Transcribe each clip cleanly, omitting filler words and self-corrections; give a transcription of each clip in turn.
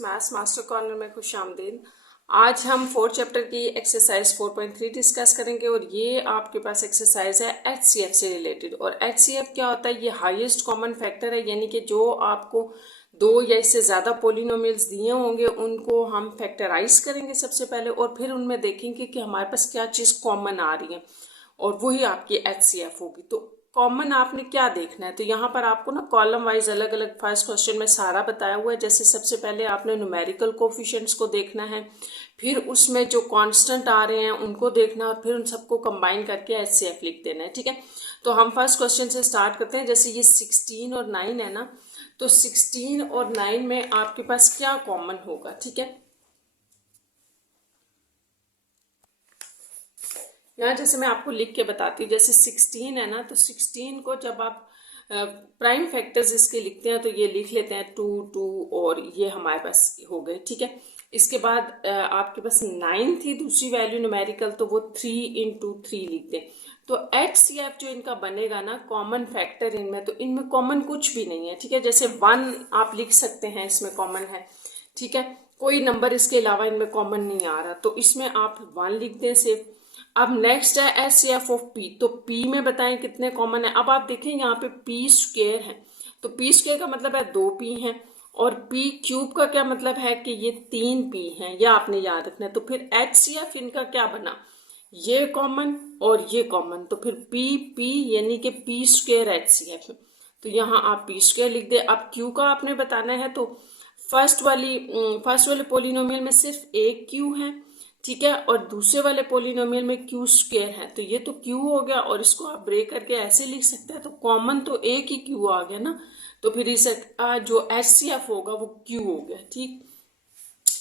Maths master corner में खुशामदीद। आज हम फोर्थ चैप्टर की एक्सरसाइज 4.3 डिस्कस करेंगे और ये आपके पास एक्सरसाइज है एचसीएफ से रिलेटेड। और एचसीएफ क्या होता है? ये हाईएस्ट कॉमन फैक्टर है, यानी कि जो आपको दो या इससे ज़्यादा पोलिनोमियल्स दिए होंगे उनको हम फैक्टराइज करेंगे सबसे पहले, और फिर उनमें देखेंगे कि हमारे पास क्या चीज़ कॉमन आ रही है और वही आपकी एचसीएफ होगी। तो कॉमन आपने क्या देखना है, तो यहाँ पर आपको ना कॉलम वाइज अलग अलग फर्स्ट क्वेश्चन में सारा बताया हुआ है। जैसे सबसे पहले आपने न्यूमेरिकल कोफिशिएंट्स को देखना है, फिर उसमें जो कांस्टेंट आ रहे हैं उनको देखना है और फिर उन सबको कंबाइन करके एचसीएफ लिख देना है। ठीक है, तो हम फर्स्ट क्वेश्चन से स्टार्ट करते हैं। जैसे ये 16 और 9 है ना, तो 16 और 9 में आपके पास क्या कॉमन होगा? ठीक है, यहाँ जैसे मैं आपको लिख के बताती हूँ। जैसे 16 है ना, तो 16 को जब आप प्राइम फैक्टर्स इसके लिखते हैं तो ये लिख लेते हैं 2 2 और ये हमारे पास हो गए। ठीक है, इसके बाद आपके पास 9 थी दूसरी वैल्यू न्यूमेरिकल, तो वो 3 into 3 लिख दें। तो एचसीएफ जो इनका बनेगा ना कॉमन फैक्टर इनमें, तो इनमें कॉमन कुछ भी नहीं है। ठीक है, जैसे 1 आप लिख सकते हैं, इसमें कॉमन है। ठीक है, कोई नंबर इसके अलावा इनमें कॉमन नहीं आ रहा, तो इसमें आप 1 लिख दें सिर्फ। अब नेक्स्ट है एचसीएफ ऑफ पी, तो पी में बताएं कितने कॉमन है। अब आप देखें यहाँ पे पी स्क्वेयर है, तो पी स्क्वेयर का मतलब है 2 पी है, और पी क्यूब का क्या मतलब है कि ये 3 पी है, यह आपने याद रखना है। तो फिर एचसीएफ इनका क्या बना, ये कॉमन और ये कॉमन, तो फिर पी पी यानी कि पी स्क्वेयर एचसीएफ। तो यहाँ आप पी स्क्वेयर लिख दे। अब क्यू का आपने बताना है, तो फर्स्ट वाले पोलिनोमियल में सिर्फ एक क्यू है। ठीक है, और दूसरे वाले पोलिनोमियल में क्यू स्क्वेयर है, तो ये तो क्यू हो गया और इसको आप ब्रेक करके ऐसे लिख सकते हैं, तो कॉमन तो एक ही क्यू आ गया ना, तो फिर इस जो एचसीएफ होगा वो क्यू हो गया। ठीक,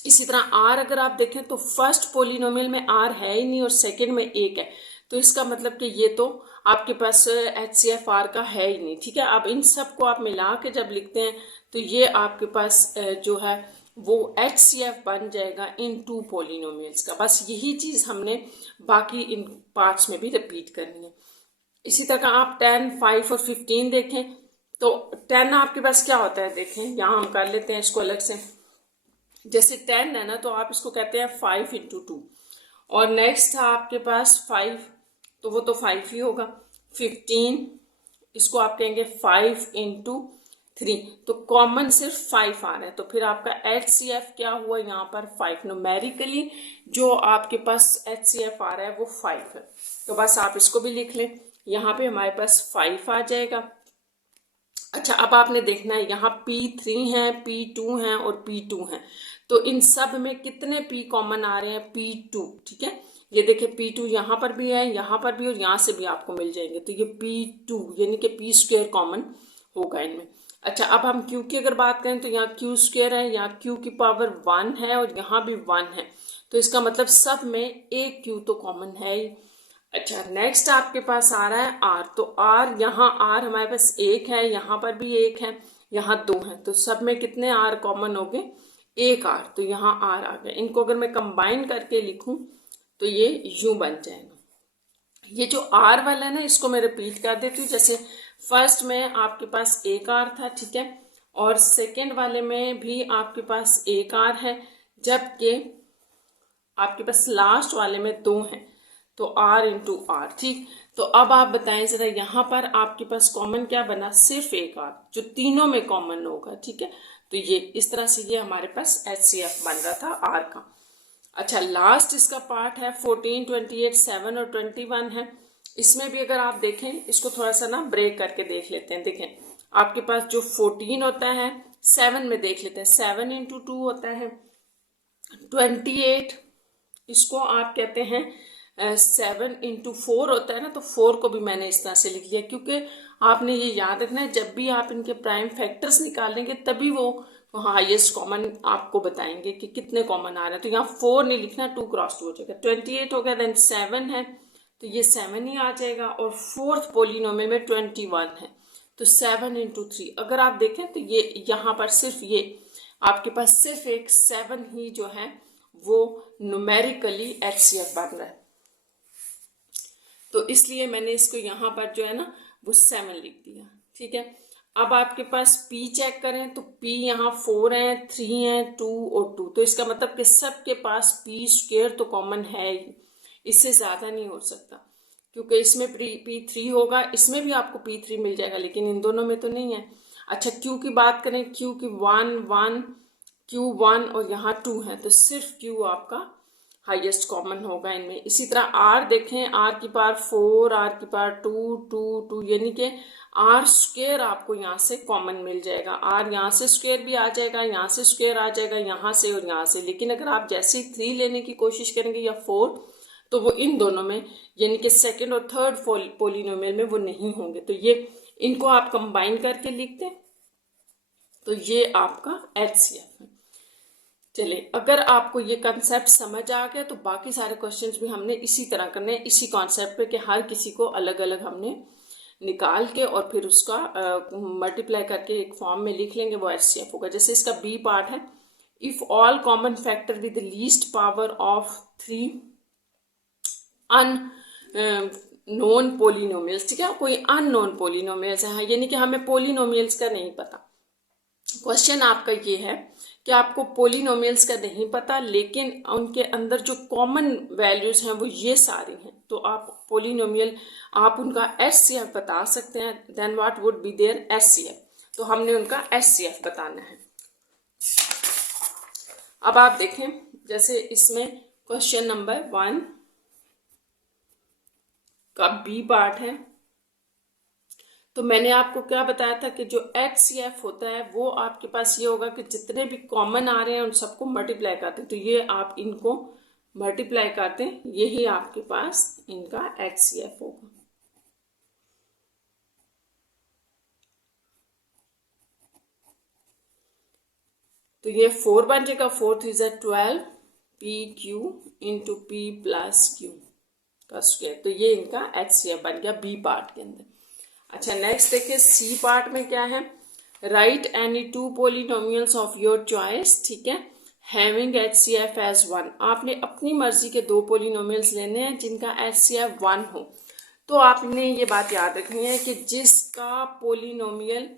इसी तरह आर अगर आप देखें तो फर्स्ट पोलिनोमियल में आर है ही नहीं और सेकंड में एक है, तो इसका मतलब कि ये तो आपके पास एचसीएफ आर का है ही नहीं। ठीक है, अब इन सब को आप मिला के जब लिखते हैं तो ये आपके पास जो है वो एचसीएफ बन जाएगा इन 2 पोलिनोमियल्स का। बस यही चीज़ हमने बाकी इन पार्ट्स में भी रिपीट करनी है। इसी तरह आप 10, 5 और 15 देखें, तो 10 आपके पास क्या होता है देखें, यहाँ हम कर लेते हैं इसको अलग से। जैसे 10 है ना, तो आप इसको कहते हैं 5 into 2, और नेक्स्ट था आपके पास 5, तो वो तो 5 ही होगा। 15 इसको आप कहेंगे 5 into 3, तो कॉमन सिर्फ 5 आ रहा है, तो फिर आपका एचसीएफ क्या हुआ यहाँ पर 5। न्यूमेरिकली जो आपके पास एचसीएफ आ रहा है वो 5 है, तो बस आप इसको भी लिख लें, यहाँ पे हमारे पास 5 आ जाएगा। अच्छा, अब आपने देखना है यहाँ P3 है, P2 है और P2 है, तो इन सब में कितने P कॉमन आ रहे हैं? P2। ठीक है, ये देखिए P2 यहाँ पर भी है, यहाँ पर भी, और यहाँ से भी आपको मिल जाएंगे, तो ये P2 यानी कि P स्क्वेयर कॉमन होगा इनमें। अच्छा, अब हम Q की अगर बात करें तो यहाँ Q स्क्वेयर है, यहाँ Q की पावर 1 है और यहाँ भी 1 है, तो इसका मतलब सब में एक Q तो कॉमन है ही। अच्छा, नेक्स्ट आपके पास आ रहा है आर, तो आर यहाँ आर हमारे पास एक है, यहाँ पर भी एक है, यहाँ 2 है, तो सब में कितने आर कॉमन हो गए? एक आर, तो यहाँ आर आ गया। इनको अगर मैं कंबाइन करके लिखूं तो ये यूं बन जाएगा। ये जो आर वाला है ना, इसको मैं रिपीट कर देती हूँ। जैसे फर्स्ट में आपके पास एक आर था, ठीक है, और सेकेंड वाले में भी आपके पास एक आर है, जबकि आपके पास लास्ट वाले में 2 है, तो R into R। ठीक, तो अब आप बताएं जरा, यहाँ पर आपके पास कॉमन क्या बना? सिर्फ एक R, जो तीनों में कॉमन होगा। ठीक है, तो ये इस तरह से ये हमारे पास HCF बन रहा था R का। अच्छा, लास्ट इसका पार्ट है 14, 28, 7 और 21 है। इसमें भी अगर आप देखें, इसको थोड़ा सा ना ब्रेक करके देख लेते हैं। देखें, आपके पास जो 14 होता है 7 में देख लेते हैं, 7 into 2 होता है 28, इसको आप कहते हैं 7 into 4 होता है ना, तो 4 को भी मैंने इस तरह से लिख लिया, क्योंकि आपने ये याद रखना है जब भी आप इनके प्राइम फैक्टर्स निकालेंगे तभी वो हाईएस्ट कॉमन आपको बताएंगे कि कितने कॉमन आ रहे हैं। तो यहाँ 4 नहीं लिखना, 2 क्रॉस 2 हो जाएगा। 28 हो गया, देन 7 है तो ये 7 ही आ जाएगा, और फोर्थ पोलिनोमियल में 21 है, तो 7 into 3 अगर आप देखें तो ये यहाँ पर सिर्फ ये आपके पास सिर्फ एक 7 ही जो है वो न्यूमेरिकली एचसीएफ बन रहा है, तो इसलिए मैंने इसको यहाँ पर जो है ना वो 7 लिख दिया। ठीक है, अब आपके पास p चेक करें तो p यहाँ 4 है, 3 है, 2 और 2, तो इसका मतलब कि सबके पास p स्क्वायर तो कॉमन है ही, इससे ज़्यादा नहीं हो सकता, क्योंकि इसमें p3 होगा, इसमें भी आपको p3 मिल जाएगा, लेकिन इन दोनों में तो नहीं है। अच्छा q की बात करें, q की 1 1 q1 और यहाँ 2 है, तो सिर्फ q आपका हाईएस्ट कॉमन होगा इनमें। इसी तरह r देखें, r की पावर 4, r की पावर 2 2 2, यानी कि r स्क्वायर आपको यहाँ से कॉमन मिल जाएगा। r यहाँ से स्क्वायर भी आ जाएगा, यहाँ से स्क्वायर आ जाएगा, यहाँ से और यहाँ से, लेकिन अगर आप जैसे ही 3 लेने की कोशिश करेंगे या 4, तो वो इन दोनों में यानी कि सेकंड और थर्ड पोलिनोमियल में वो नहीं होंगे। तो ये इनको आप कंबाइन करके लिखते हैं, तो ये आपका HCF है। चलिए, अगर आपको ये कंसेप्ट समझ आ गया तो बाकी सारे क्वेश्चंस भी हमने इसी तरह करने हैं, इसी कॉन्सेप्ट पे कि हर किसी को अलग अलग हमने निकाल के और फिर उसका मल्टीप्लाई करके एक फॉर्म में लिख लेंगे, वो HCF होगा। जैसे इसका बी पार्ट है, if all common factor with least power of 3 unknown polynomials, ठीक है, कोई अननोन पोलिनोमियल्स है, यानी कि हमें पोलिनोमियल्स का नहीं पता। क्वेश्चन आपका ये है कि आपको पोलिनोमियल्स का नहीं पता, लेकिन उनके अंदर जो कॉमन वैल्यूज हैं वो ये सारी हैं, तो आप पोलिनोमियल आप उनका HCF बता सकते हैं। Then what would be their HCF, तो हमने उनका HCF बताना है। अब आप देखें, जैसे इसमें क्वेश्चन नंबर 1 का बी पार्ट है, तो मैंने आपको क्या बताया था कि जो HCF होता है वो आपके पास ये होगा कि जितने भी कॉमन आ रहे हैं उन सबको मल्टीप्लाई करते हैं, तो ये आप इनको मल्टीप्लाई करते हैं, यही आपके पास इनका HCF होगा। तो ये 4 बन जाएगा, 4 3 12 PQ into P plus Q का स्क्वायर, तो ये इनका HCF बन गया बी पार्ट के अंदर। अच्छा, नेक्स्ट देखिए सी पार्ट में क्या है, right any 2 polynomials of your choice, ठीक है, हैविंग HCF एज 1। आपने अपनी मर्जी के 2 पोलिनोमियल्स लेने हैं जिनका HCF 1 हो। तो आपने ये बात याद रखनी है कि जिसका पोलिनोमियल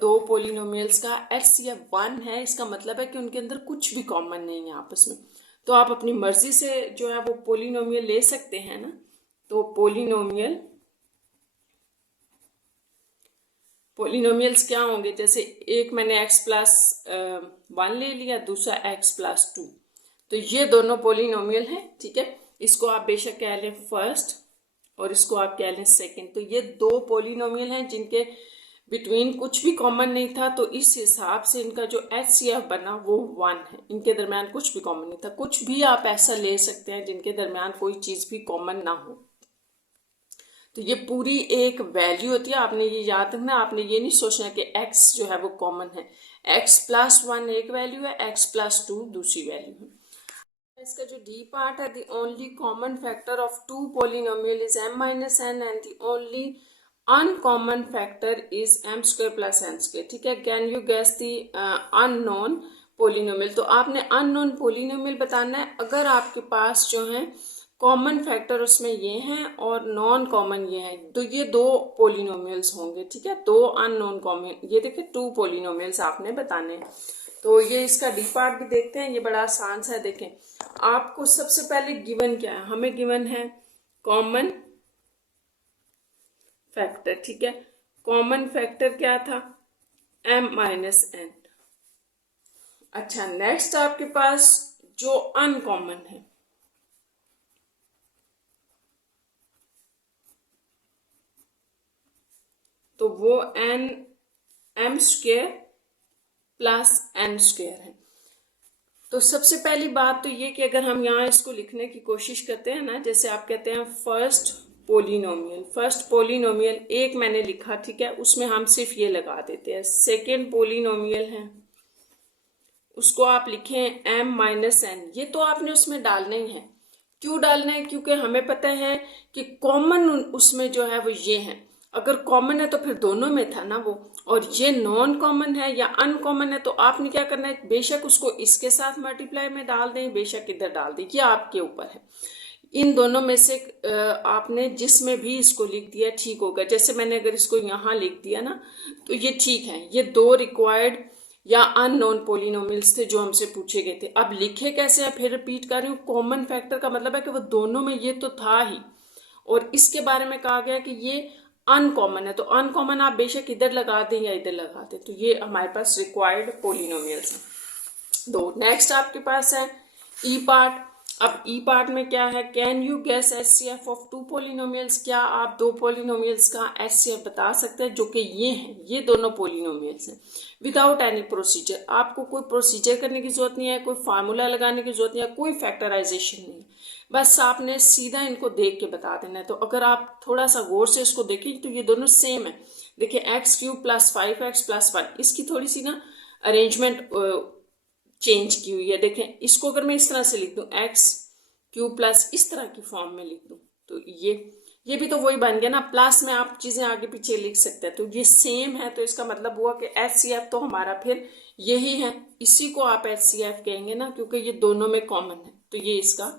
दो पोलिनोमियल्स का HCF 1 है, इसका मतलब है कि उनके अंदर कुछ भी कॉमन नहीं है आपस में, तो आप अपनी मर्जी से जो है वो पोलिनोमियल ले सकते हैं ना। तो पोलिनोमियल्स क्या होंगे, जैसे एक मैंने x प्लस 1 ले लिया, दूसरा x प्लस 2, तो ये दोनों पोलिनोमियल हैं, ठीक है, इसको आप बेशक कह लें फर्स्ट और इसको आप कह लें सेकंड। तो ये 2 पोलिनोमियल हैं जिनके बिटवीन कुछ भी कॉमन नहीं था, तो इस हिसाब से इनका जो HCF बना वो 1 है, इनके दरमियान कुछ भी कॉमन नहीं था। कुछ भी आप ऐसा ले सकते हैं जिनके दरमियान कोई चीज़ भी कॉमन ना हो, तो ये पूरी एक वैल्यू होती है, आपने ये याद रखना, आपने ये नहीं सोचना कि x जो है वो कॉमन है, x प्लस 1 एक वैल्यू है, x प्लस 2 दूसरी वैल्यू है। इसका जो डी पार्ट है, the only common factor of 2 polynomial is m minus n and the only uncommon factor is m square plus n square, ठीक है। Can you guess the unknown polynomial, तो आपने unknown polynomial बताना है। अगर आपके पास जो है कॉमन फैक्टर उसमें ये हैं और नॉन कॉमन ये हैं, तो ये 2 पोलिनोमियल्स होंगे, ठीक है, 2 अननोन कॉमन, ये देखिए 2 पोलिनोमियल्स आपने बताने हैं। तो ये इसका डी पार्ट भी देखते हैं, ये बड़ा आसान सा है। देखें, आपको सबसे पहले गिवन क्या है, हमें गिवन है कॉमन फैक्टर, ठीक है, कॉमन फैक्टर क्या था, m माइनस n। अच्छा, नेक्स्ट आपके पास जो अनकॉमन है, तो वो m square plus n square है। तो सबसे पहली बात तो ये कि अगर हम यहाँ इसको लिखने की कोशिश करते हैं ना, जैसे आप कहते हैं फर्स्ट पोलिनोमियल एक मैंने लिखा, ठीक है, उसमें हम सिर्फ ये लगा देते हैं। सेकेंड पोलिनोमियल है, उसको आप लिखें m माइनस n, ये तो आपने उसमें डालना ही है। क्यों डालना है, क्योंकि हमें पता है कि कॉमन उसमें जो है वो ये है, अगर कॉमन है तो फिर दोनों में था ना वो, और ये नॉन कॉमन है या अनकॉमन है, तो आपने क्या करना है, बेशक उसको इसके साथ मल्टीप्लाई में डाल दें, बेशक इधर डाल दें, ये आपके ऊपर है। इन दोनों में से आपने जिसमें भी इसको लिख दिया ठीक होगा। जैसे मैंने अगर इसको यहाँ लिख दिया ना तो ये ठीक है। ये दो रिक्वायर्ड या अननोन पोलिनोमियल्स थे जो हमसे पूछे गए थे। अब लिखे कैसे है, फिर रिपीट कर रही हूँ। कॉमन फैक्टर का मतलब है कि वो दोनों में ये तो था ही, और इसके बारे में कहा गया कि ये अनकॉमन है। तो अनकॉमन आप बेशक इधर लगा दें या इधर लगा दें, तो ये हमारे पास रिक्वायर्ड पोलिनोमियल्स हैं दो। नेक्स्ट आपके पास है ई पार्ट। अब ई पार्ट में क्या है, can you guess HCF of two polynomials. क्या आप दो पोलिनोमियल्स का एचसीएफ बता सकते हैं जो कि ये हैं, ये दोनों पोलिनोमियल्स हैं। विदाउट एनी प्रोसीजर, आपको कोई प्रोसीजर करने की जरूरत नहीं है, कोई फार्मूला लगाने की जरूरत नहीं है, कोई फैक्टराइजेशन नहीं है, बस आपने सीधा इनको देख के बता देना है। तो अगर आप थोड़ा सा गौर से इसको देखें तो ये दोनों सेम है। देखिए x cube plus 5x plus 1, इसकी थोड़ी सी ना अरेंजमेंट चेंज की हुई है। देखें इसको अगर मैं इस तरह से लिख दूं, एक्स क्यूब प्लस इस तरह की फॉर्म में लिख दूं, तो ये भी तो वही बन गया ना। प्लस में आप चीजें आगे पीछे लिख सकते हैं, तो ये सेम है। तो इसका मतलब हुआ कि एचसीएफ तो हमारा फिर यही है, इसी को आप एचसीएफ कहेंगे ना, क्योंकि ये दोनों में कॉमन है। तो ये इसका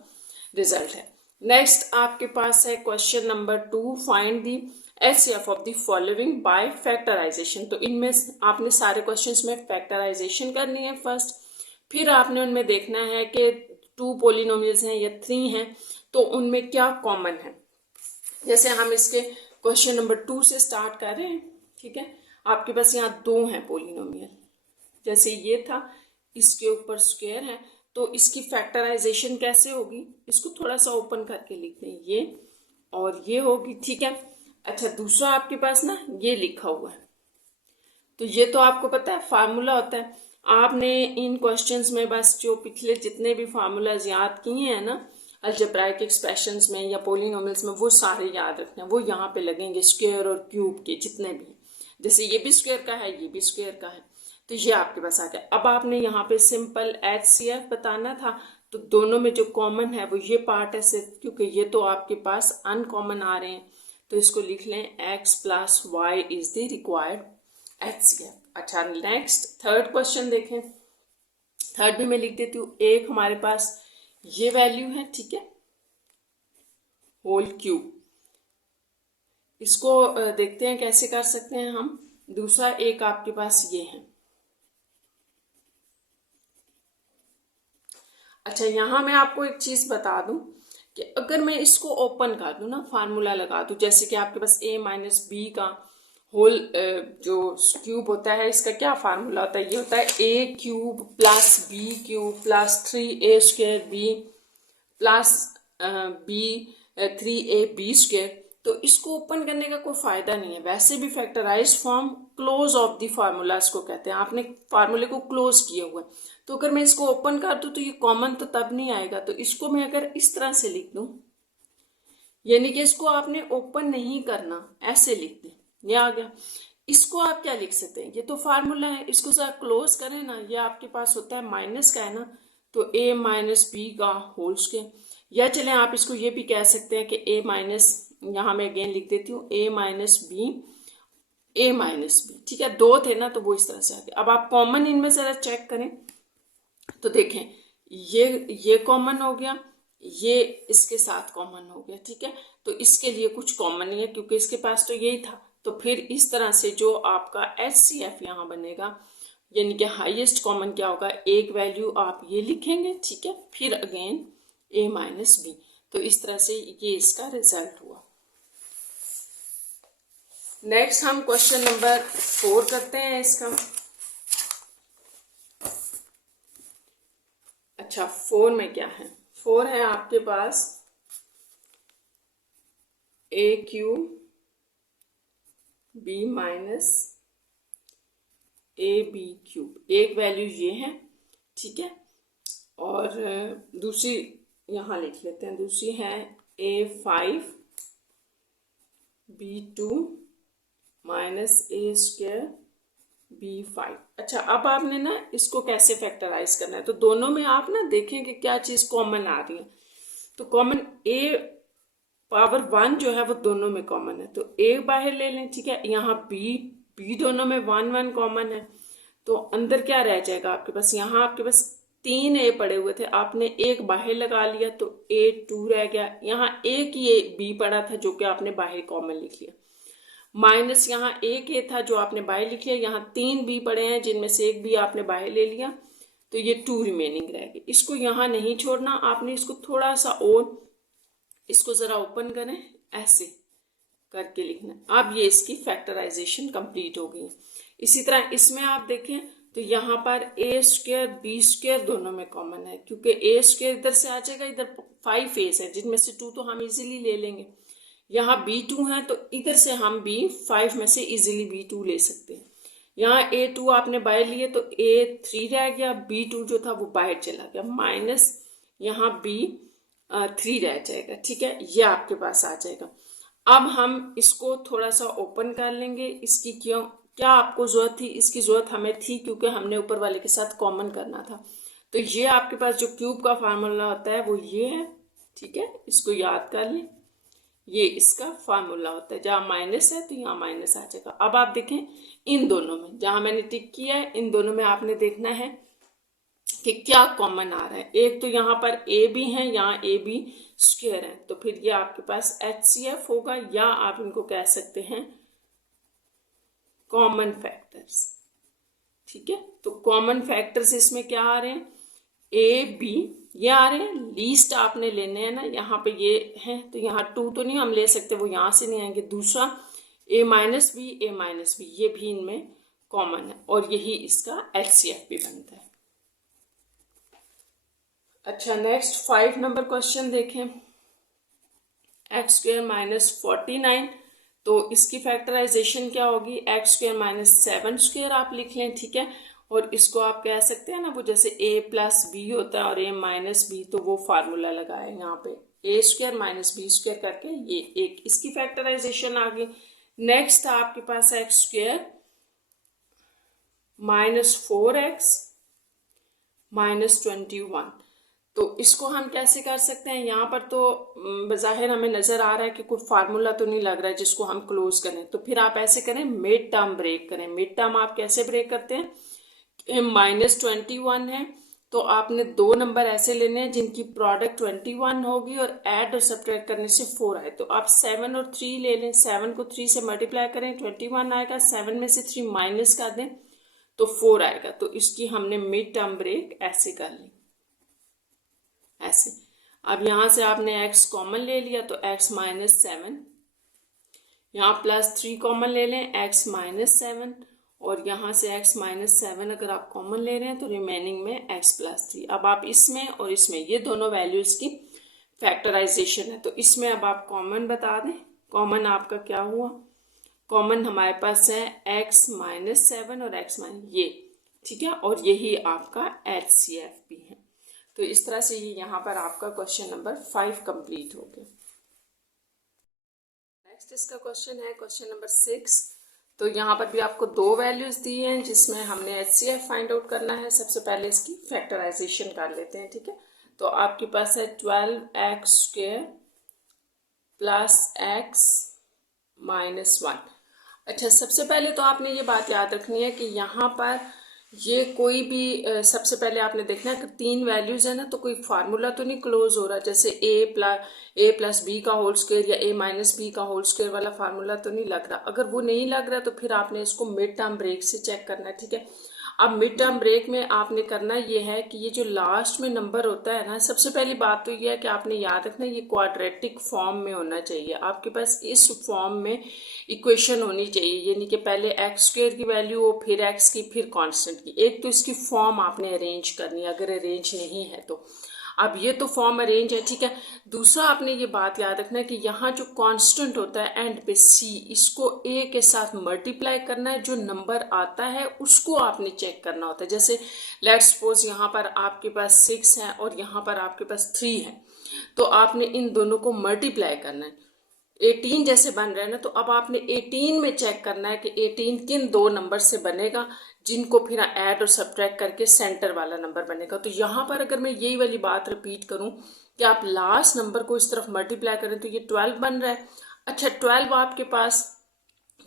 रिजल्ट है। नेक्स्ट आपके पास है question number 2, find the HCF of the following by factorization. तो इनमें आपने सारे क्वेश्चंस में फैक्टराइजेशन करनी है फर्स्ट, फिर आपने उनमें देखना है कि टू पोलिनोमियल्स हैं या 3 हैं, तो उनमें क्या कॉमन है। जैसे हम इसके क्वेश्चन नंबर 2 से स्टार्ट कर रहे हैं, ठीक है। आपके पास यहाँ 2 हैं पोलिनोमियल, जैसे ये था, इसके ऊपर स्क्वायर है, तो इसकी फैक्टराइजेशन कैसे होगी, इसको थोड़ा सा ओपन करके लिख दें, ये और ये होगी, ठीक है। अच्छा, दूसरा आपके पास ना ये लिखा हुआ है, तो ये तो आपको पता है फार्मूला होता है। आपने इन क्वेश्चंस में बस जो पिछले जितने भी फार्मूलाज याद किए हैं ना अलजेब्राइक एक्सप्रेशंस में या पोलिनोमियल्स में, वो सारे याद रखना है। वो यहाँ पे लगेंगे स्क्वायर और क्यूब के जितने भी, जैसे ये भी स्क्वायर का है, ये भी स्क्वायर का है, तो ये आपके पास आ गया। अब आपने यहाँ पे सिंपल एचसीएफ बताना था, तो दोनों में जो कॉमन है वो ये पार्ट है सिर्फ, क्योंकि ये तो आपके पास अनकॉमन आ रहे हैं। तो इसको लिख लें, x plus y is the required HCF. अच्छा, नेक्स्ट थर्ड क्वेश्चन देखें। थर्ड भी मैं लिख देती हूँ। एक हमारे पास ये वैल्यू है, ठीक है, होल क्यूब। इसको देखते हैं कैसे कर सकते हैं हम। दूसरा एक आपके पास ये है। अच्छा, यहां मैं आपको एक चीज बता दूं कि अगर मैं इसको ओपन कर दूं ना, फार्मूला लगा दूं, जैसे कि आपके पास a माइनस बी का होल जो क्यूब होता है, इसका क्या फार्मूला होता है, ये होता है a cube plus B cube plus 3a square b plus b 3a b square. तो इसको ओपन करने का कोई फायदा नहीं है। वैसे भी factorize form close of the formula इसको कहते हैं, आपने फार्मूले को क्लोज किया हुआ है। तो अगर मैं इसको ओपन कर दूं तो ये कॉमन तो तब नहीं आएगा। तो इसको मैं अगर इस तरह से लिख दूं, यानी कि इसको आपने ओपन नहीं करना, ऐसे लिख दें, ये आ गया। इसको आप क्या लिख सकते हैं, ये तो फार्मूला है, इसको जरा क्लोज करें ना, ये आपके पास होता है माइनस का है ना, तो a माइनस बी का होल स्क्वायर। या चलें आप इसको ये भी कह सकते हैं कि a माइनस, यहाँ मैं अगेन लिख देती हूँ, a minus b, a minus b, ठीक है। दो थे ना, तो वो इस तरह से आ गया। अब आप कॉमन इनमें जरा चेक करें, तो देखें ये कॉमन हो गया, ये इसके साथ कॉमन हो गया, ठीक है। तो इसके लिए कुछ कॉमन नहीं है, क्योंकि इसके पास तो यही था। तो फिर इस तरह से जो आपका एचसीएफ यहाँ बनेगा, यानी कि हाईएस्ट कॉमन क्या होगा, एक वैल्यू आप ये लिखेंगे, ठीक है, फिर अगेन a माइनस बी। तो इस तरह से ये इसका रिजल्ट हुआ। नेक्स्ट हम क्वेश्चन नंबर 4 करते हैं इसका। अच्छा, 4 में क्या है, 4 है आपके पास a क्यूब b minus a b cube, एक वैल्यू ये है, ठीक है। और दूसरी यहाँ लिख लेते हैं, दूसरी है a5 b2 माइनस ए स्क्वायर b5। अच्छा, अब आपने ना इसको कैसे फैक्टराइज करना है, तो दोनों में आप ना देखें कि क्या चीज़ कॉमन आ रही है। तो कॉमन a पावर 1 जो है वो दोनों में कॉमन है, तो a बाहर ले लें, ठीक है। यहाँ b दोनों में 1 1 कॉमन है, तो अंदर क्या रह जाएगा आपके पास, यहाँ आपके पास 3 ए पड़े हुए थे, आपने एक बाहर लगा लिया तो A2 रह गया। यहाँ एक ये बी पड़ा था जो कि आपने बाहर कॉमन लिख लिया, माइनस यहाँ एक ए था जो आपने बाहर लिख लिया। यहाँ 3 बी पड़े हैं जिनमें से एक बी आपने बाहर ले लिया, तो ये 2 रिमेनिंग रह गए। इसको यहाँ नहीं छोड़ना, आपने इसको थोड़ा सा और इसको ज़रा ओपन करें, ऐसे करके लिखना। अब ये इसकी फैक्टराइजेशन कंप्लीट हो गई। इसी तरह इसमें आप देखें तो यहाँ पर ए स्क्वायर बी स्क्वायर दोनों में कॉमन है, क्योंकि ए स्क्वायर इधर से आ जाएगा, इधर 5 एस है जिनमें से 2 तो हम इजीली ले लेंगे। यहाँ B2 है तो इधर से हम B5 में से इजीली B2 ले सकते हैं। यहाँ A2 आपने बाहर लिए तो A3 रह गया, B2 जो था वो बाहर चला गया, माइनस यहाँ B3 रह जाएगा। ठीक है, ये आपके पास आ जाएगा। अब हम इसको थोड़ा सा ओपन कर लेंगे। इसकी क्या आपको जरूरत थी? इसकी जरूरत हमें थी क्योंकि हमने ऊपर वाले के साथ कॉमन करना था। तो ये आपके पास जो क्यूब का फार्मूला होता है वो ये है। ठीक है, इसको याद कर लें, ये इसका फार्मूला होता है। जहाँ माइनस है तो यहाँ माइनस आ जाएगा। अब आप देखें इन दोनों में, जहाँ मैंने टिक किया है इन दोनों में आपने देखना है कि क्या कॉमन आ रहा है। एक तो यहाँ पर ए बी है, यहाँ ए बी स्क्वायर है, तो फिर ये आपके पास HCF होगा, या आप इनको कह सकते हैं कॉमन फैक्टर्स। ठीक है, तो कॉमन फैक्टर्स इसमें क्या आ रहे हैं? ए बी ये आ रहे हैं। लीस्ट आपने लेने हैं ना, यहाँ पे ये है तो यहाँ 2 तो नहीं हम ले सकते, वो यहाँ से नहीं आएंगे। दूसरा A माइनस बी ये भी इनमें कॉमन है, और यही इसका HCF भी बनता है। अच्छा, नेक्स्ट 5 नंबर क्वेश्चन देखें। एक्स स्क्वायर माइनस 49, तो इसकी फैक्टराइजेशन क्या होगी? एक्स स्क्वायर माइनस 7 स्क्वायर आप लिख लें। ठीक है, और इसको आप कह सकते हैं ना, वो जैसे a प्लस बी होता है और a माइनस बी, तो वो फार्मूला लगाए यहाँ पे a square minus B square करके, ये एक इसकी फैक्टराइजेशन आ गई। नेक्स्ट आपके पास X square minus 4x minus 21, तो इसको हम कैसे कर सकते हैं? यहाँ पर तो बज़ाहिर हमें नज़र आ रहा है कि कोई फार्मूला तो नहीं लग रहा है जिसको हम क्लोज करें, तो फिर आप ऐसे करें, मिड टर्म ब्रेक करें। मिड टर्म आप कैसे ब्रेक करते हैं? माइनस 21 है तो आपने 2 नंबर ऐसे लेने हैं जिनकी प्रोडक्ट 21 होगी और ऐड और सब्ट्रैक्ट करने से 4 आए, तो आप 7 और 3 ले लें। 7 को 3 से मल्टीप्लाई करें, 21 आएगा। 7 में से 3 माइनस कर दें तो 4 आएगा। तो इसकी हमने मिड टर्म ब्रेक ऐसे कर ली, ऐसे। अब यहाँ से आपने x कॉमन ले लिया तो x माइनस 7, यहाँ प्लस 3 कॉमन ले लें, x माइनस 7, और यहाँ से x माइनस 7 अगर आप कॉमन ले रहे हैं तो रिमेनिंग में x प्लस 3। अब आप इसमें और इसमें ये दोनों वैल्यूज़ की फैक्टराइजेशन है, तो इसमें अब आप कॉमन बता दें। कॉमन आपका क्या हुआ? कॉमन हमारे पास है x माइनस 7 और x माइनस ये। ठीक है, और यही आपका HCF भी है। तो इस तरह से ये यहाँ पर आपका क्वेश्चन नंबर 5 कंप्लीट हो गया। नेक्स्ट इसका क्वेश्चन है क्वेश्चन नंबर 6। तो यहाँ पर भी आपको 2 वैल्यूज़ दी हैं जिसमें हमने HCF फाइंड आउट करना है। सबसे पहले इसकी फैक्टराइजेशन कर लेते हैं। ठीक है, तो आपके पास है 12x square plus x minus 1। अच्छा, सबसे पहले तो आपने ये बात याद रखनी है कि यहाँ पर ये कोई भी सबसे पहले आपने देखना है कि 3 वैल्यूज़ है ना, तो कोई फार्मूला तो नहीं क्लोज हो रहा, जैसे a प्लस बी का होल स्क्वायर या a माइनस बी का होल स्क्वायर वाला फार्मूला तो नहीं लग रहा। अगर वो नहीं लग रहा तो फिर आपने इसको मिड टर्म ब्रेक से चेक करना है। ठीक है, अब मिड टर्म ब्रेक में आपने करना ये है कि ये जो लास्ट में नंबर होता है ना, सबसे पहली बात तो ये है कि आपने याद रखना ये क्वाड्रेटिक फॉर्म में होना चाहिए। आपके पास इस फॉर्म में इक्वेशन होनी चाहिए, यानी कि पहले एक्स स्क्वायर की वैल्यू हो, फिर एक्स की, फिर कांस्टेंट की। एक तो इसकी फॉर्म आपने अरेंज करनी है, अगर अरेंज नहीं है तो। अब ये तो फॉर्म अरेंज है। ठीक है, दूसरा आपने ये बात याद रखना है कि यहाँ जो कांस्टेंट होता है एंड पे c, इसको a के साथ मल्टीप्लाई करना है। जो नंबर आता है उसको आपने चेक करना होता है। जैसे लेट्स सपोज यहाँ पर आपके पास 6 है और यहाँ पर आपके पास 3 है, तो आपने इन दोनों को मल्टीप्लाई करना है। 18 जैसे बन रहा है ना, तो अब आपने 18 में चेक करना है कि 18 किन 2 नंबर से बनेगा, जिनको फिर ऐड और सब्ट्रैक्ट करके सेंटर वाला नंबर बनेगा। तो यहाँ पर अगर मैं यही वाली बात रिपीट करूँ कि आप लास्ट नंबर को इस तरफ मल्टीप्लाई करें तो ये 12 बन रहा है। अच्छा, 12 आपके पास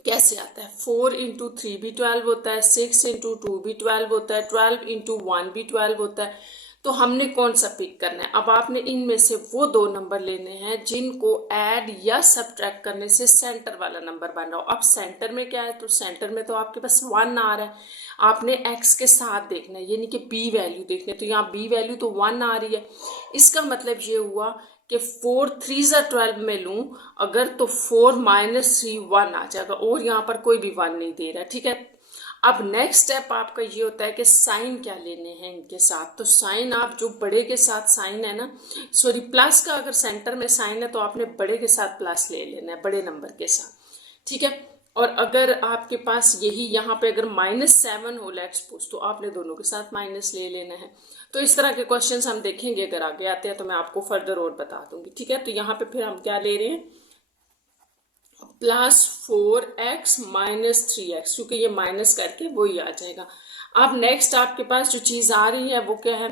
कैसे आता है? 4 इंटू 3 भी 12 होता है, 6 इंटू 2 भी 12 होता है, 12 इंटू 1 भी 12 होता है। तो हमने कौन सा पिक करना है? अब आपने इनमें से वो दो नंबर लेने हैं जिनको ऐड या सब्ट्रैक्ट करने से सेंटर वाला नंबर बन रहा हो। अब सेंटर में क्या है, तो सेंटर में तो आपके पास 1 आ रहा है, आपने x के साथ देखना है, यानी कि b वैल्यू देखनी है। तो यहाँ b वैल्यू तो 1 आ रही है, इसका मतलब ये हुआ कि 4 3 12 में लूँ अगर, तो 4 -3 1 आ जाएगा, और यहाँ पर कोई भी 1 नहीं दे रहा, ठीक है। अब नेक्स्ट स्टेप आपका ये होता है कि साइन क्या लेने हैं इनके साथ। तो साइन आप जो बड़े के साथ साइन है ना, सॉरी प्लस का अगर सेंटर में साइन है तो आपने बड़े के साथ प्लस ले लेना है, बड़े नंबर के साथ, ठीक है। और अगर आपके पास यही यहाँ पे अगर -7 हो लेट्स सपोज, तो आपने दोनों के साथ माइनस ले लेना है। तो इस तरह के क्वेश्चंस हम देखेंगे, अगर आगे आते हैं तो मैं आपको फर्दर और बता दूंगी, ठीक है। तो यहाँ पे फिर हम क्या ले रहे हैं, +4x -3x, क्योंकि ये माइनस करके वही आ जाएगा। अब नेक्स्ट आपके पास जो चीज़ आ रही है वो क्या है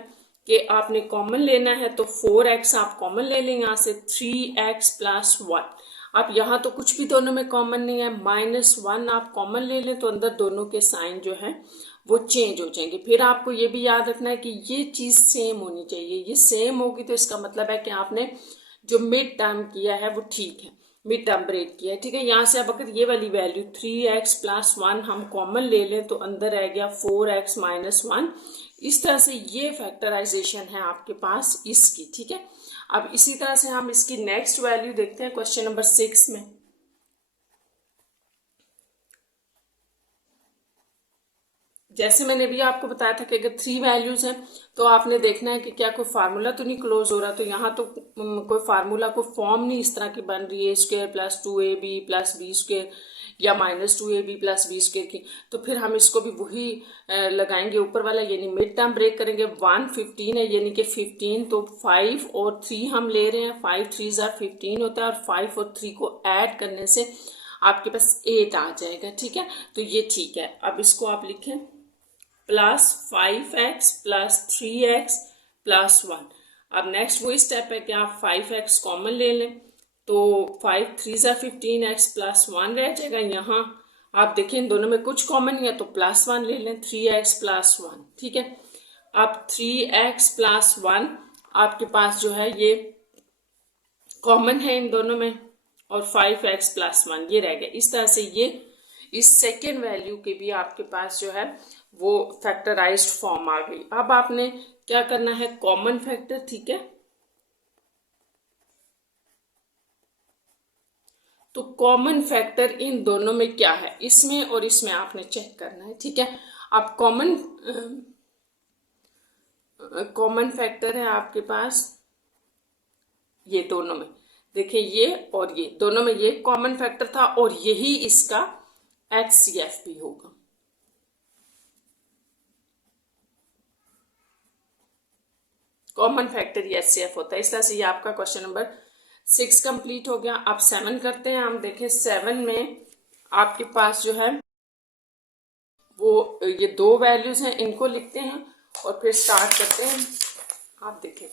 कि आपने कॉमन लेना है, तो 4x आप कॉमन ले लें यहाँ से, 3x + 1। अब यहाँ तो कुछ भी दोनों में कॉमन नहीं है, -1 आप कॉमन ले लें तो अंदर दोनों के साइन जो है वो चेंज हो जाएंगे। फिर आपको ये भी याद रखना है कि ये चीज़ सेम होनी चाहिए, ये सेम होगी तो इसका मतलब है कि आपने जो मिड टर्म किया है वो ठीक है, मिड टर्म ब्रेक किया है, ठीक है। यहाँ से अब अगर ये वाली वैल्यू 3x + 1 हम कॉमन ले लें तो अंदर रह गया 4x - 1। इस तरह से ये फैक्टराइजेशन है आपके पास इसकी, ठीक है। अब इसी तरह से हम इसकी नेक्स्ट वैल्यू देखते हैं क्वेश्चन नंबर 6 में। जैसे मैंने भी आपको बताया था कि अगर 3 वैल्यूज हैं तो आपने देखना है कि क्या कोई फार्मूला तो नहीं क्लोज हो रहा। तो यहाँ तो कोई फार्मूला को फॉर्म नहीं इस तरह की बन रही है, A² + 2AB + B² या -2AB + B² की। तो फिर हम इसको भी वही लगाएंगे ऊपर वाला, यानी मिड टर्म ब्रेक करेंगे। 1 15 है यानी कि 15, तो 5 और 3 हम ले रहे हैं, 5 3 = 15 होता है, और 5 और 3 को ऐड करने से आपके पास 8 आ जाएगा, ठीक है। तो ये ठीक है। अब इसको आप लिखें +5x + 3x + 1। अब नेक्स्ट वही स्टेप है कि आप 5x कॉमन ले लें, तो 5 3 = 15x + 1 रह जाएगा। यहाँ आप देखें इन दोनों में कुछ कॉमन नहीं है तो +1 ले लें, 3x + 1, ठीक है। अब 3x + 1 आपके पास जो है ये कॉमन है इन दोनों में, और 5x + 1 ये रह गया। इस तरह से ये इस सेकेंड वैल्यू के भी आपके पास जो है वो फैक्टराइज्ड फॉर्म आ गई। अब आपने क्या करना है, कॉमन फैक्टर, ठीक है। तो कॉमन फैक्टर इन दोनों में क्या है, इसमें और इसमें आपने चेक करना है, ठीक है। अब कॉमन फैक्टर है आपके पास ये दोनों में, देखिए ये और ये दोनों में ये कॉमन फैक्टर था, और यही इसका HCF भी होगा। कॉमन फैक्टर ये HCF होता है। इस तरह से ये आपका क्वेश्चन नंबर 6 कंप्लीट हो गया। अब 7 करते हैं हम। देखें 7 में आपके पास जो है वो ये दो वैल्यूज हैं, इनको लिखते हैं और फिर स्टार्ट करते हैं। आप देखें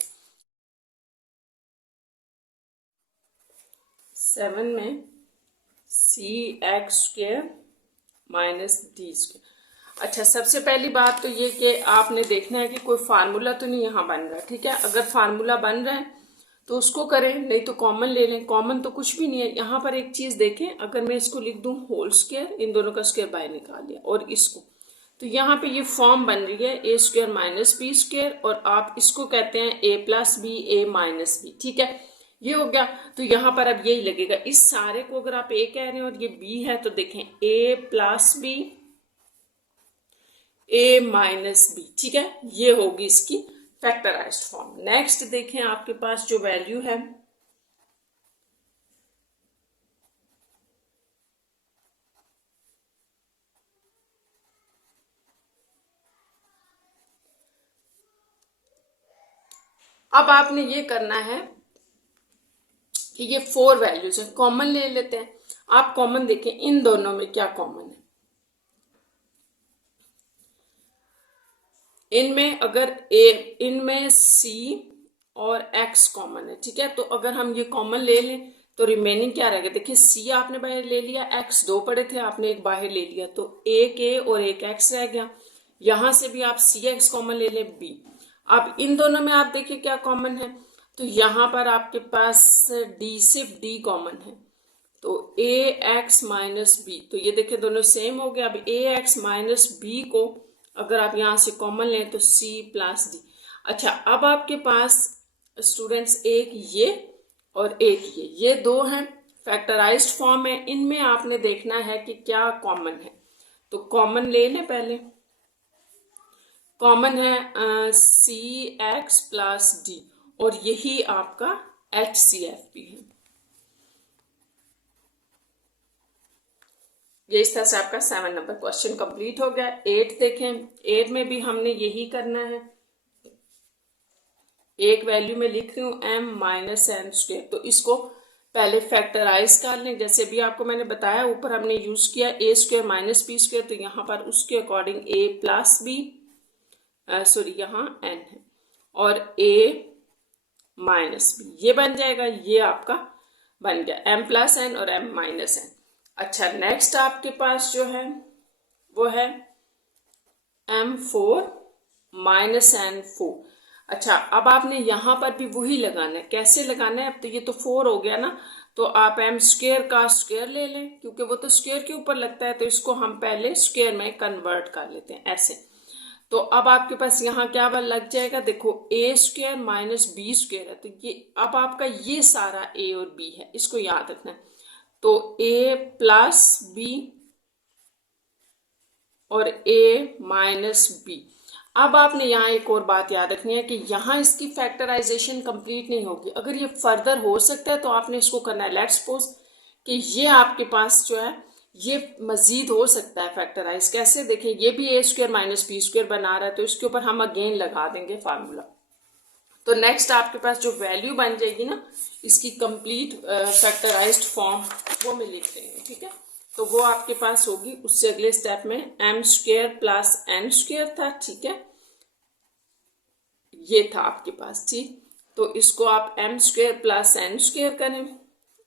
7 में CX² - D²। अच्छा, सबसे पहली बात तो ये कि आपने देखना है कि कोई फार्मूला तो नहीं यहाँ बन रहा, ठीक है। अगर फार्मूला बन रहा है तो उसको करें, नहीं तो कॉमन ले लें। कॉमन तो कुछ भी नहीं है यहाँ पर। एक चीज़ देखें, अगर मैं इसको लिख दूँ होल स्क्वायर, इन दोनों का स्क्वायर बाहर निकाल लिया, और इसको, तो यहाँ पे ये फॉर्म बन रही है A² - B², और आप इसको कहते हैं A + B A - B, ठीक है। ये हो गया। तो यहाँ पर अब यही लगेगा, इस सारे को अगर आप A कह रहे हैं और ये B है तो देखें A + B A - B, ठीक है। ये होगी इसकी फैक्टराइज्ड फॉर्म। नेक्स्ट देखें आपके पास जो वैल्यू है, अब आपने ये करना है कि ये 4 वैल्यूज है, कॉमन ले लेते हैं। आप कॉमन देखें इन दोनों में क्या कॉमन है। इनमें अगर इनमें C और X कॉमन है, ठीक है। तो अगर हम ये कॉमन ले लें तो रिमेनिंग क्या रहेगा, देखिए C आपने बाहर ले लिया, X 2 पड़े थे, आपने एक बाहर ले लिया, तो एक A और एक X रह गया। यहां से भी आप CX कॉमन ले लें B। अब इन दोनों में आप देखिए क्या कॉमन है, तो यहाँ पर आपके पास डी, सिर्फ डी कॉमन है, तो ए एक्स माइनस बी, तो ये देखिए दोनों सेम हो गया। अब ए एक्स माइनस बी को अगर आप यहाँ से कॉमन लें तो सी प्लस डी। अच्छा, अब आपके पास स्टूडेंट्स एक ये और एक ये दो हैं, फैक्टराइज्ड फॉर्म है, इनमें आपने देखना है कि क्या कॉमन है। तो कॉमन ले लें पहले। कॉमन है सी एक्स प्लस डी, और यही आपका एच सी एफ भी है। ये इस तरह से आपका 7 नंबर क्वेश्चन कंप्लीट हो गया। 8 देखें, 8 में भी हमने यही करना है। एक वैल्यू में लिख रही हूँ m माइनस एन स्क्वेयर, तो इसको पहले फैक्टराइज कर लें। जैसे भी आपको मैंने बताया, ऊपर हमने यूज किया a square minus b square, तो यहाँ पर उसके according a plus b, sorry यहाँ n है, और a माइनस बी, ये बन जाएगा। ये आपका बन गया m प्लस एन और m माइनस एन। अच्छा, नेक्स्ट आपके पास जो है वो है m4 माइनस n4। अच्छा, अब आपने यहाँ पर भी वही लगाना है। कैसे लगाना है? अब तो ये तो 4 हो गया ना, तो आप m स्क्वेयर का स्क्वेयर ले लें, क्योंकि वो तो स्क्वेयर के ऊपर लगता है, तो इसको हम पहले स्क्वेयर में कन्वर्ट कर लेते हैं ऐसे। तो अब आपके पास यहाँ क्या लग जाएगा, देखो ए स्क्वेयर माइनस बी स्क्वेयर है, तो ये अब आपका ये सारा ए और बी है, इसको याद रखना है। तो a प्लस बी और a माइनस बी। अब आपने यहाँ एक और बात याद रखनी है कि यहाँ इसकी फैक्टराइजेशन कंप्लीट नहीं होगी। अगर ये फर्दर हो सकता है तो आपने इसको करना है। लेट्स सपोज कि ये आपके पास जो है ये मजीद हो सकता है फैक्टराइज। कैसे? देखें, ये भी ए स्क्वेयर माइनस बी स्क्वेयर बना रहा है, तो इसके ऊपर हम अगेन लगा देंगे फार्मूला। तो नेक्स्ट आपके पास जो वैल्यू बन जाएगी ना, इसकी कंप्लीट फैक्टराइज्ड फॉर्म वो मैं लिख देंगे, ठीक है। तो वो आपके पास होगी। उससे अगले स्टेप में m square plus n square था, ठीक है, ये था आपके पास, ठीक। तो इसको आप m square plus n square करें,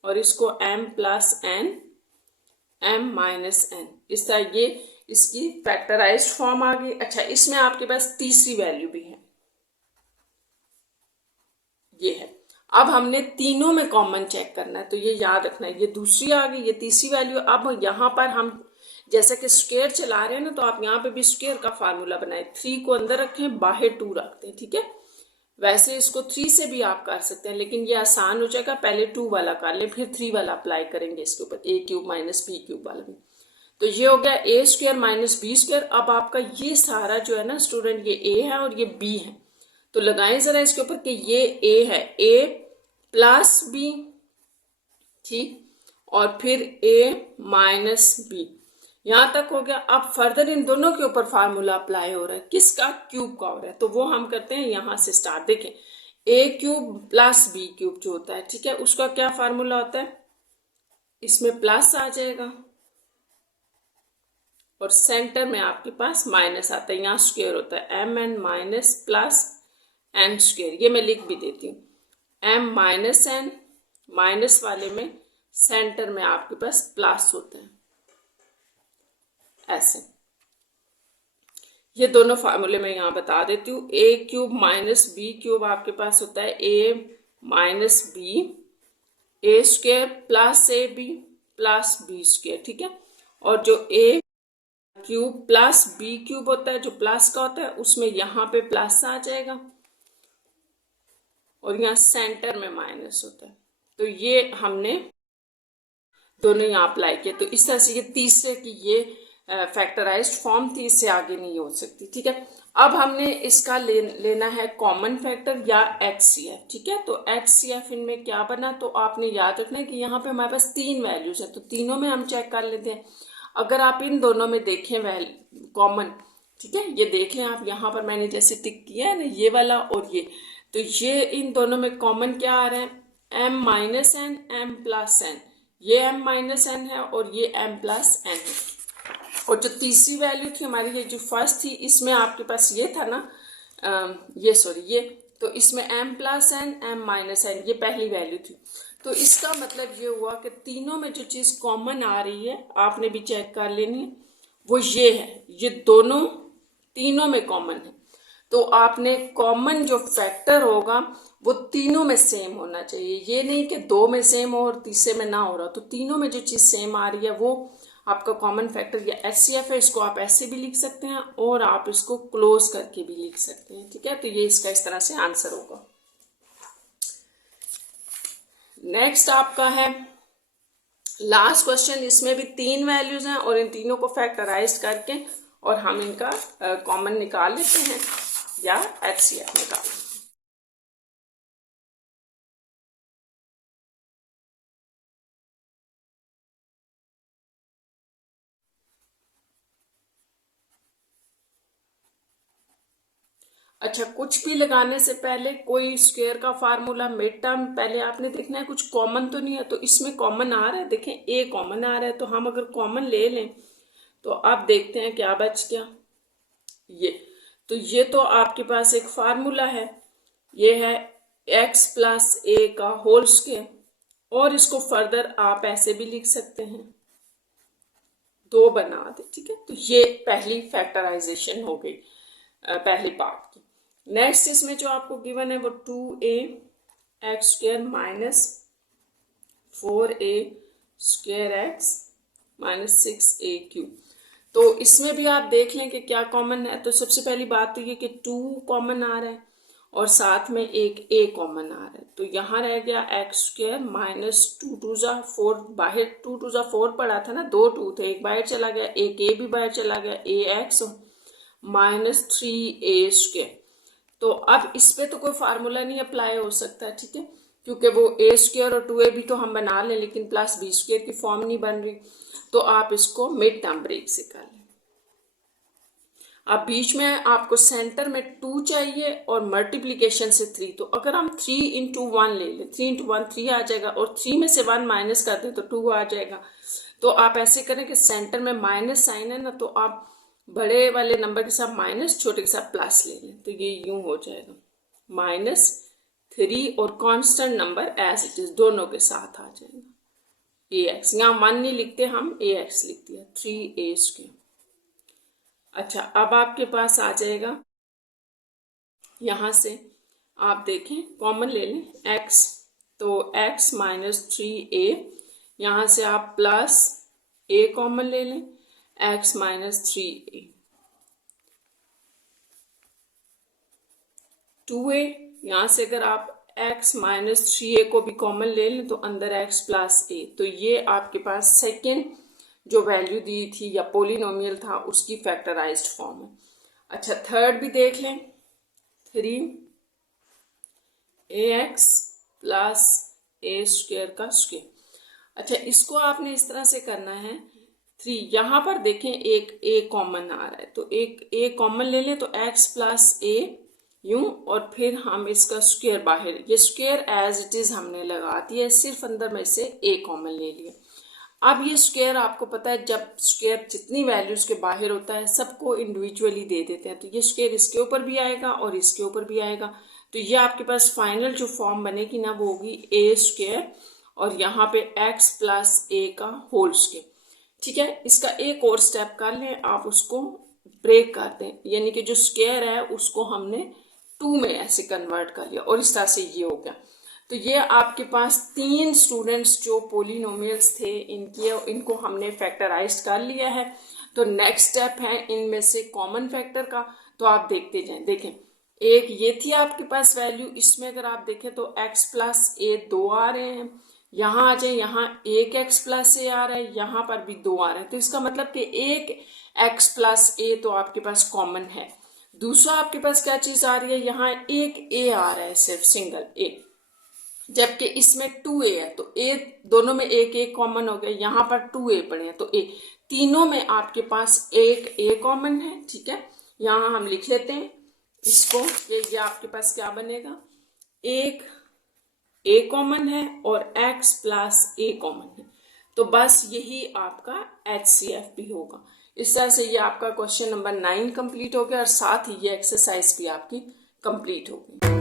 और इसको m plus n m minus n, इस तरह ये इसकी फैक्टराइज्ड फॉर्म आ गई। अच्छा, इसमें आपके पास तीसरी वैल्यू भी है, ये है। अब हमने तीनों में कॉमन चेक करना है, तो ये याद रखना है। ये दूसरी आ गई, ये तीसरी वैल्यू। अब यहाँ पर हम जैसे कि स्क्वायर चला रहे हैं ना, तो आप यहाँ पे भी स्क्वायर का फार्मूला बनाए। 3 को अंदर रखें, बाहर 2 रखते हैं, ठीक है। वैसे इसको 3 से भी आप कर सकते हैं, लेकिन ये आसान हो जाएगा। पहले 2 वाला कर लें, फिर 3 वाला अप्लाई करेंगे इसके ऊपर, ए क्यूब माइनस बी क्यूब वाला भी। तो ये हो गया ए स्क्वायर माइनस बी स्क्वायर। अब आपका ये सारा जो है ना स्टूडेंट, ये ए है और ये बी है, तो लगाएं जरा इसके ऊपर कि ये ए है, ए प्लस बी, ठीक, और फिर ए माइनस बी, यहां तक हो गया। अब फर्दर इन दोनों के ऊपर फार्मूला अप्लाई हो रहा है, किसका? क्यूब का हो रहा है। तो वो हम करते हैं यहां से स्टार्ट। देखें, ए क्यूब प्लस बी क्यूब जो होता है, ठीक है, उसका क्या फार्मूला होता है? इसमें प्लस आ जाएगा और सेंटर में आपके पास माइनस आता है, यहाँ स्क्वायर होता है, m n minus plus n square. ये मैं लिख भी देती हूँ, एम माइनस एन, माइनस वाले में सेंटर में आपके पास प्लस होता है, ऐसे। ये दोनों फार्मूले मैं यहाँ बता देती हूँ। A cube minus B cube आपके पास होता है A minus B, A square plus A B plus B square, ठीक है। और जो A cube plus B cube होता है, जो प्लस का होता है, उसमें यहाँ पे प्लस आ जाएगा और यहाँ सेंटर में माइनस होता है। तो ये हमने दोनों यहाँ अप्लाई किया। तो इस तरह से ये तीसरे की ये फैक्टराइज्ड फॉर्म थी, इससे आगे नहीं हो सकती, ठीक है। अब हमने इसका लेना है कॉमन फैक्टर या HCF, ठीक है। तो HCF इनमें क्या बना, तो आपने याद रखना है कि यहाँ पे हमारे पास 3 वैल्यूज है, तो तीनों में हम चेक कर लेते हैं। अगर आप इन दोनों में देखें कॉमन, ठीक है, ये देख लें आप, यहाँ पर मैंने जैसे टिक किया है ना, ये वाला और ये, तो ये इन दोनों में कॉमन क्या आ रहा है? m minus n m plus n, ये m माइनस एन है और ये m प्लस एन है। और जो तीसरी वैल्यू थी हमारी, ये जो फर्स्ट थी, इसमें आपके पास ये था ना, ये सॉरी ये, तो इसमें m plus n m minus n, ये पहली वैल्यू थी। तो इसका मतलब ये हुआ कि तीनों में जो चीज़ कॉमन आ रही है, आपने भी चेक कर लेनी है, वो ये है, ये दोनों तीनों में कॉमन है। तो आपने कॉमन जो फैक्टर होगा वो तीनों में सेम होना चाहिए। ये नहीं कि दो में सेम हो और तीसरे में ना हो रहा, तो तीनों में जो चीज़ सेम आ रही है वो आपका कॉमन फैक्टर या HCF है। इसको आप ऐसे भी लिख सकते हैं और आप इसको क्लोज करके भी लिख सकते हैं, ठीक है। तो ये इसका इस तरह से आंसर होगा। नेक्स्ट आपका है लास्ट क्वेश्चन। इसमें भी 3 वैल्यूज हैं और इन तीनों को फैक्टराइज करके और हम इनका कॉमन निकाल लेते हैं या HCF निकाल लेते हैं। अच्छा, कुछ भी लगाने से पहले कोई स्क्वायर का फार्मूला, मिड टर्म पहले आपने देखना है कुछ कॉमन तो नहीं है। तो इसमें कॉमन आ रहा है, देखें ए कॉमन आ रहा है, तो हम अगर कॉमन ले लें तो आप देखते हैं क्या बच गया, ये। तो ये तो आपके पास एक फार्मूला है, ये है x प्लस ए का होल स्क्वायर, और इसको फर्दर आप ऐसे भी लिख सकते हैं, 2 बना दे, ठीक है। तो ये पहली फैक्टराइजेशन हो गई पहली पार्ट की। नेक्स्ट इसमें जो आपको गिवन है वो 2a x square minus 4a square x minus 6a cube. तो इसमें भी आप देख लें कि क्या कॉमन है। तो सबसे पहली बात तो ये कि 2 कॉमन आ रहा है और साथ में एक a कॉमन आ रहा है। तो यहाँ रह गया एक्स स्क्वायर माइनस 2 2 जा 4, बाहर 2 2 जा 4 पड़ा था ना, 2 2 थे, एक बाहर चला गया, एक a भी बाहर चला गया, ax माइनस 3a स्क्वायर। तो अब इस पे तो कोई फार्मूला नहीं अप्लाई हो सकता, ठीक है, क्योंकि वो a स्क्वायर और 2a भी तो हम बना लें, लेकिन प्लस b स्क्वायर की फॉर्म नहीं बन रही। तो आप इसको मिड टर्म ब्रेक से कर लें। अब बीच में आपको सेंटर में 2 चाहिए और मल्टीप्लीकेशन से 3। तो अगर हम 3 इंटू 1 ले लें, 3 इंटू 1 3 आ जाएगा, और 3 में से 1 माइनस कर दें तो 2 आ जाएगा। तो आप ऐसे करें कि सेंटर में माइनस साइन है ना, तो आप बड़े वाले नंबर के साथ माइनस, छोटे के साथ प्लस ले लें, तो ये यूं हो जाएगा -3 और constant number as it is दोनों के साथ आ जाएगा ax। यहाँ 1 नहीं लिखते हम, ax लिख दिया, 3a स्क्वायर। अच्छा, अब आपके पास आ जाएगा, यहाँ से आप देखें कॉमन ले लें x, तो x माइनस 3a, यहाँ से आप प्लस a कॉमन ले लें, x माइनस 3a, 2a, यहाँ से अगर आप x माइनस 3a को भी कॉमन ले लें तो अंदर x प्लस a। तो ये आपके पास सेकेंड जो वैल्यू दी थी या पोलिनोमियल था उसकी फैक्टराइज्ड फॉर्म है। अच्छा, थर्ड भी देख लें, 3ax प्लस a स्क्वायर का स्क्वायर। अच्छा, इसको आपने इस तरह से करना है, 3 यहाँ पर देखें एक a कॉमन आ रहा है, तो एक a कॉमन ले लें, तो x प्लस a यूं, और फिर हम इसका स्क्वायर बाहर, ये स्क्वायर एज इट इज हमने लगा दिया, सिर्फ अंदर में से a कॉमन ले लिया। अब ये स्क्वायर आपको पता है, जब स्क्वायर जितनी वैल्यूज के बाहर होता है सबको इंडिविजुअली दे देते हैं, तो ये स्क्वायर इसके ऊपर भी आएगा और इसके ऊपर भी आएगा। तो ये आपके पास फाइनल जो फॉर्म बनेगी ना वो होगी a स्क्वायर और यहाँ पे x प्लस a का होल स्क्वायर, ठीक है। इसका एक और स्टेप कर लें, आप उसको ब्रेक कर दें, यानी कि जो स्क्वायर है उसको हमने 2 में ऐसे कन्वर्ट कर लिया और इस तरह से ये हो गया। तो ये आपके पास 3 स्टूडेंट्स जो पोलिनोमियल्स थे इनको हमने फैक्टराइज कर लिया है। तो नेक्स्ट स्टेप है इनमें से कॉमन फैक्टर का। तो आप देखते जाएं, देखें एक ये थी आपके पास वैल्यू, इसमें अगर आप देखें तो x प्लस a 2 आ रहे हैं, यहाँ आ जाए, यहाँ एक x प्लस a आ रहा है, यहाँ पर भी 2 आ रहे हैं। तो इसका मतलब कि एक x प्लस a तो आपके पास कॉमन है। दूसरा आपके पास क्या चीज आ रही है, यहाँ एक a आ रहा है, सिर्फ सिंगल a, जबकि इसमें 2a है, तो a दोनों में एक एक कॉमन हो गया, यहाँ पर 2a पड़े हैं, तो a तीनों में आपके पास एक a कॉमन है, ठीक है। यहाँ हम लिख लेते हैं इसको, ये आपके पास क्या बनेगा, एक a कॉमन है और x प्लस a कॉमन है। तो बस यही आपका HCF भी होगा। इस तरह से ये आपका क्वेश्चन नंबर 9 कंप्लीट हो गया और साथ ही ये एक्सरसाइज भी आपकी कंप्लीट हो गई।